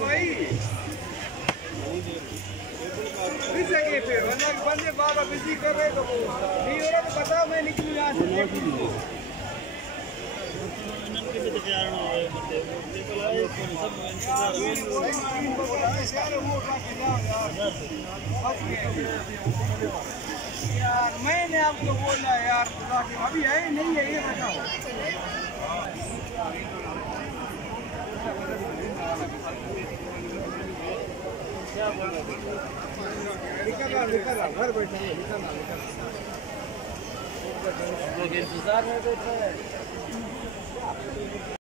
भाई फिर बंदे बाबा बिजी कर रहे तो नहीं हो रहा तो बताओ मैं निकलूँ यहाँ से। यार मैंने आपको बोला यार अभी है नहीं है ये बताओ। निकल घर बैठे निकल इंतजार में बैठे हैं।